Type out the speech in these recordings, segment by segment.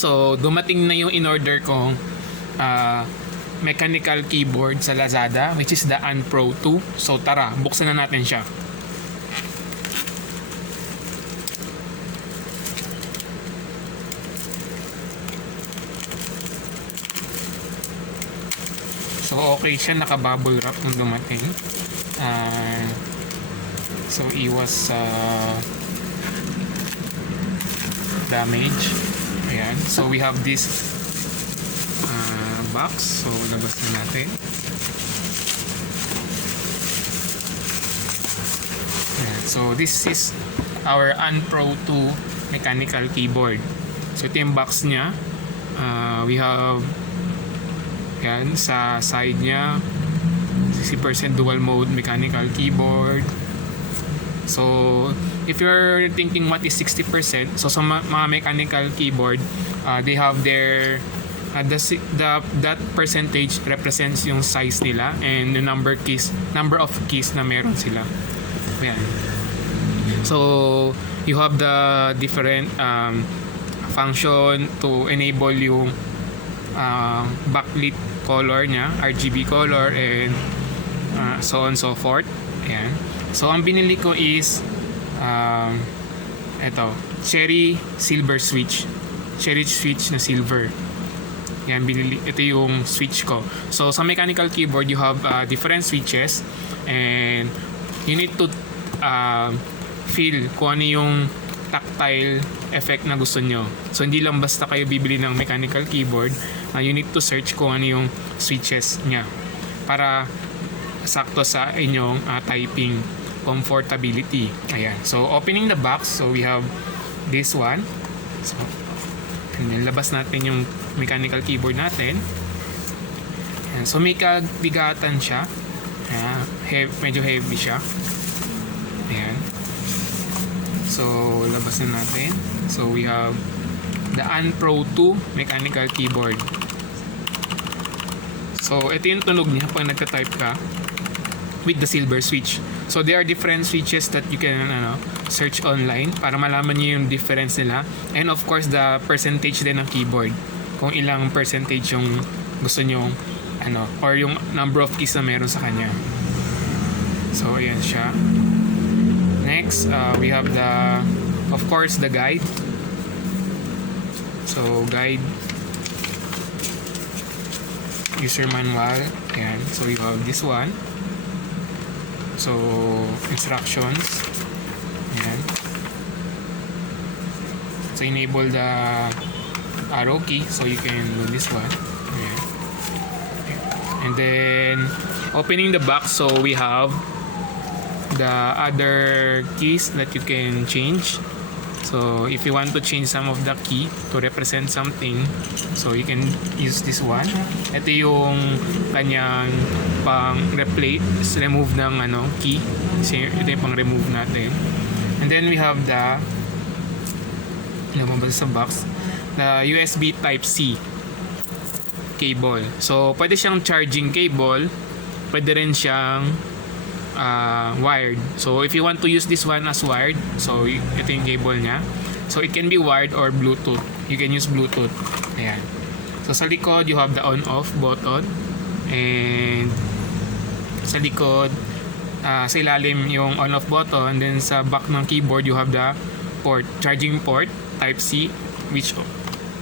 So, dumating na yung in-order kong mechanical keyboard sa Lazada, which is the Pro 2. So, tara, buksan na natin siya. So, okay siya, naka-bubble wrap nung dumating. So, iwas damage. Ayan. So, we have this box. So, labas na natin. Ayan. So, this is our Pro 2 mechanical keyboard. So, ito yung box niya. We have yan, sa side niya 60% dual mode mechanical keyboard. So, if you're thinking what is 60%, so sa mga mechanical keyboard, they have their that percentage represents yung size nila and the number of keys na meron sila. Ayan. So, you have the different function to enable yung backlit color niya, RGB color, and so on so forth. Ayan. So, ang binili ko is ito, cherry silver switch. Cherry switch na silver. Yan, binili. Ito yung switch ko. So, sa mechanical keyboard, you have different switches and you need to feel kung ano yung tactile effect na gusto nyo. So, hindi lang basta kayo bibili ng mechanical keyboard. You need to search kung ano yung switches nya para sakto sa inyong typing comfortability. Ayan. So, opening the box. So, we have this one. So, and then labas natin yung mechanical keyboard natin. Ayan. So, may kabigatan siya. Ayan. Medyo heavy siya. Ayan. So, labas na natin. So, we have the Pro 2 mechanical keyboard. So, ito yung tunog niya pag nagka-type ka with the silver switch. So, there are different switches that you can search online para malaman niyo yung difference nila. And of course, the percentage din ng keyboard. Kung ilang percentage yung gusto nyo, or yung number of keys na meron sa kanya. So, ayan siya. Next, we have of course, the guide. So, guide, user manual. Ayan. So, we have this one. So, instructions. Ayan. So, enable the arrow key. So, you can do this one. Ayan. And then, opening the box. So, we have the other keys that you can change. So, if you want to change some of the key to represent something, so you can use this one. Ito yung kanyang pang-replace, remove ng key. So, ito yung pang-remove natin. And then we have the lumabas sa box, the USB Type-C cable. So, pwede siyang charging cable, pwede rin siyang wired. So, if you want to use this one as wired, so ito yung cable niya. So, it can be wired or Bluetooth. You can use Bluetooth. Ayan. So, sa likod, you have the on-off button. And sa likod, sa ilalim yung on-off button. Then, sa back ng keyboard, you have the port, charging port, Type-C, which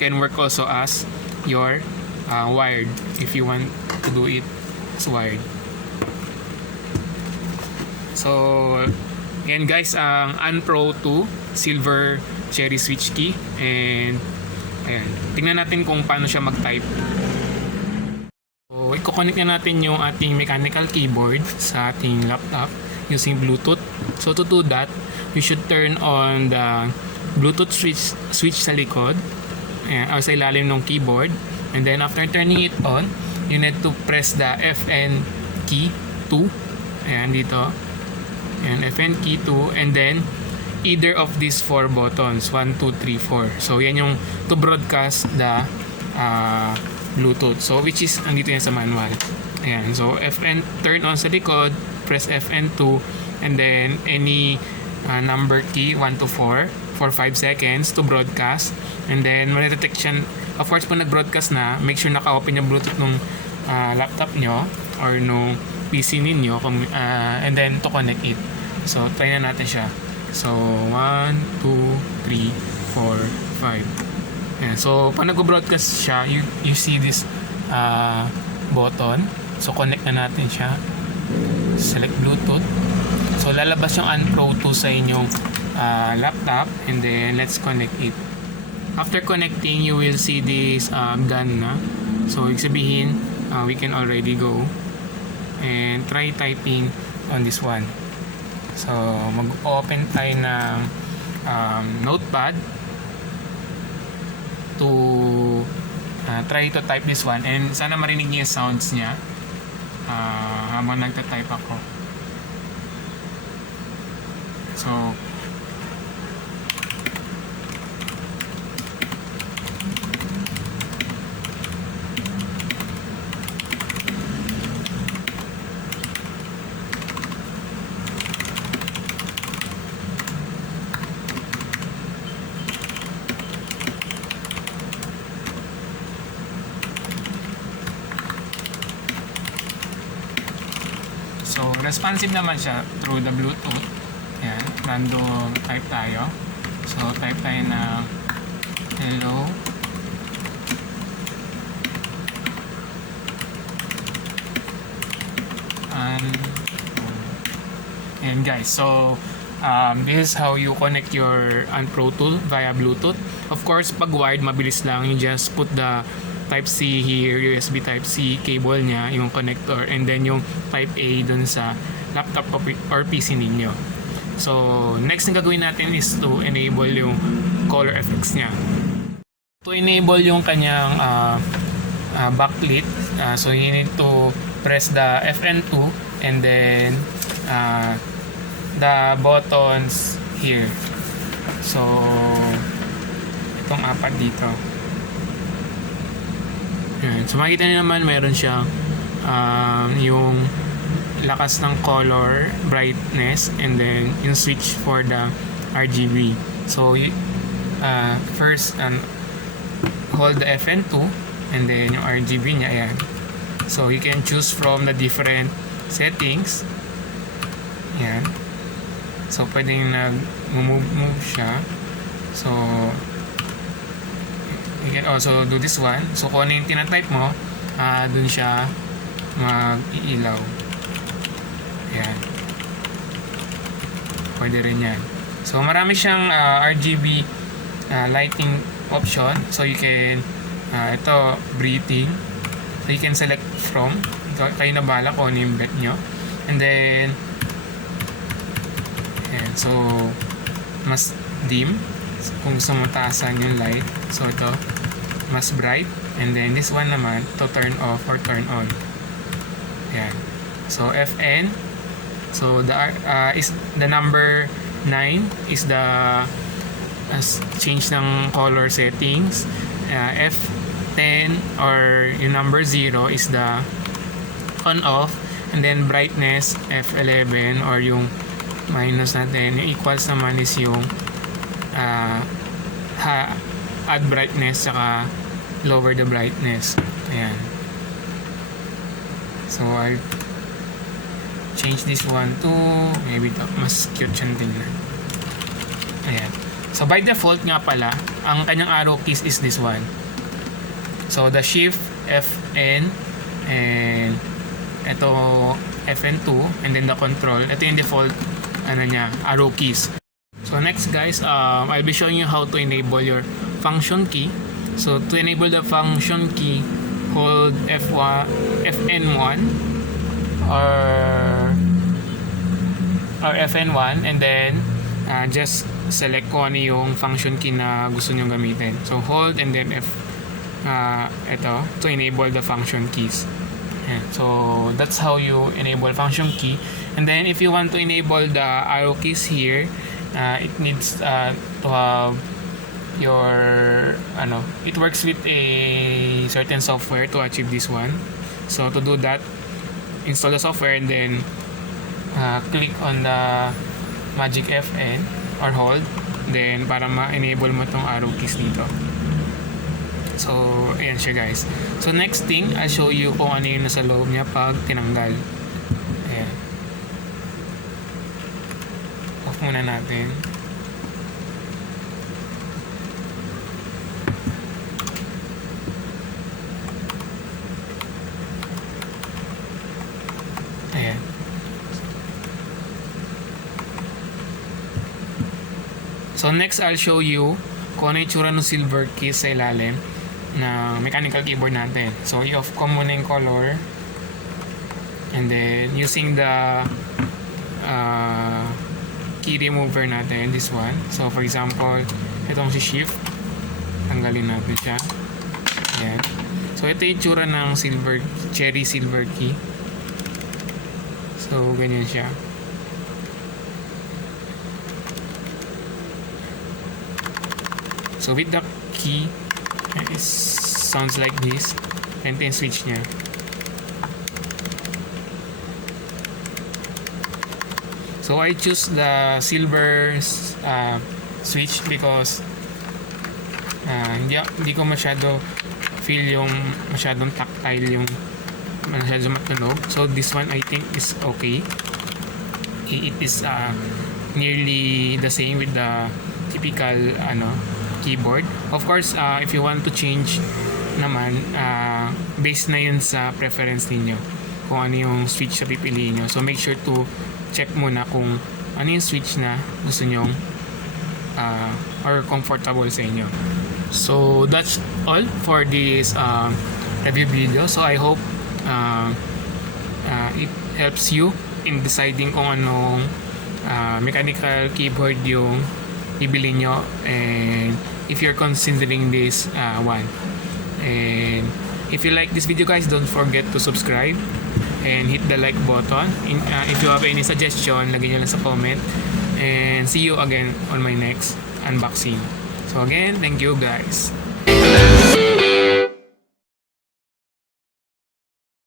can work also as your wired if you want to do it as wired. So, yan guys, ang Pro 2 silver cherry switch key. And ayan, tingnan natin kung paano siya mag-type. So, i-connect na natin yung ating mechanical keyboard sa ating laptop using Bluetooth. So, to do that, we should turn on the Bluetooth switch sa likod, ayan, o sa ilalim ng keyboard. And then, after turning it on, you need to press the FN key 2. Ayan, dito. And FN key 2, and then either of these 4 buttons, 1, 2, 3, 4. So, yan yung to broadcast the Bluetooth. So, which is, andito yan sa manual. Ayan. So, FN, turn on sa likod, press FN2, and then any number key, 1 to 4, for 5 seconds to broadcast. And then, detect siya. Of course, pag nag-broadcast na, make sure naka-open yung Bluetooth nung laptop nyo or nung PC ninyo, and then to connect it. So, try na natin siya. So, 1, 2, 3, 4, 5. Ayan. So, pag nag-broadcast siya, you see this button. So, connect na natin siya. Select Bluetooth. So, lalabas yung Unpro 2 sa inyong laptop, and then let's connect it. After connecting, you will see this gun na. So, ibig sabihin, we can already go and try typing on this one. So, mag-open tayo ng notepad to try to type this one, and sana marinig niyo yung sounds niya habang nagta-type ako. So, responsive naman siya through the Bluetooth. Yan, random type tayo. So, type tayo na hello. And guys, so this is how you connect your Unpro tool via Bluetooth. Of course, pag wired, mabilis lang. You just put the Type-C here, USB Type-C cable niya, yung connector, and then yung Type-A dun sa laptop or PC ninyo. So, next na gagawin natin is to enable yung color effects niya. To enable yung kanyang backlit, so you need to press the FN2 and then the buttons here. So, itong apat dito. Yan. So makikita niyo naman meron siyang yung lakas ng color, brightness, and then yung switch for the RGB. So first hold the FN2 and then yung RGB niya, ayan. So you can choose from the different settings. Ayan. So pwedeng nag-move siya. So you can also do this one. So kung ano yung tinatype mo, dun siya mag-iilaw. Ayan. Pwede rin yan. So marami siyang RGB lighting option. So you can ito, breathing. So you can select from. Kayo na bala kung ano yung bet nyo. And then ayan. So mas dim. So, kung gusto mo taasan yung light. So ito, mas bright. And then this one naman, to turn off or turn on. Ayan. So FN. So is the number 9 is the change ng color settings. F10 or yung number 0 is the on off. And then brightness, F11 or yung minus natin. Yung equals naman is yung add brightness saka lower the brightness. Ayan. So I'll change this one to maybe to mas cute siyang tingnan. Ayan. So by default nga pala, ang kanyang arrow keys is this one. So the shift FN and ito FN2 and then the control. Ito yung default arrow keys. So next guys, I'll be showing you how to enable your function key. So to enable the function key, hold FN1 or FN1 and then just select kung ano yung function key na gusto nyo gamitin. So hold and then ito to enable the function keys. And so that's how you enable function key. And then if you want to enable the arrow keys here, it needs to have your it works with a certain software to achieve this one. So to do that, install the software and then click on the magic FN or hold, Then, para ma-enable mo tong arrow keys dito. So, ayan siya guys. So, next thing, I'll show you kung ano yung nasa loob niya pag tinanggal. Ayan. Off muna natin. Ayan. So next, I'll show you kung ano yung tsura ng silver keys sa ilalim ng mechanical keyboard natin. So i-off ko muna yung color, and then using the key remover natin, this one. So for example, itong si shift, tanggalin natin siya. Ayan. So ito yung tsura ng cherry silver key. So ganyan siya. So with the key, it sounds like this. And then switch niya. So I choose the silver switch because hindi ko masyado feel yung masyadong tactile, yung masyadong matunog. So this one I think is okay. It is nearly the same with the typical keyboard. Of course, if you want to change naman, based na yun sa preference ninyo kung ano yung switch na pipiliin nyo. So make sure to check muna kung ano yung switch na gusto nyo or comfortable sa inyo. So that's all for this review video. So I hope it helps you in deciding kung anong mechanical keyboard yung ibili nyo, and if you're considering this one. And if you like this video guys, don't forget to subscribe and hit the like button. If you have any suggestion, lagay nyo lang sa comment, and see you again on my next unboxing. So again, thank you guys.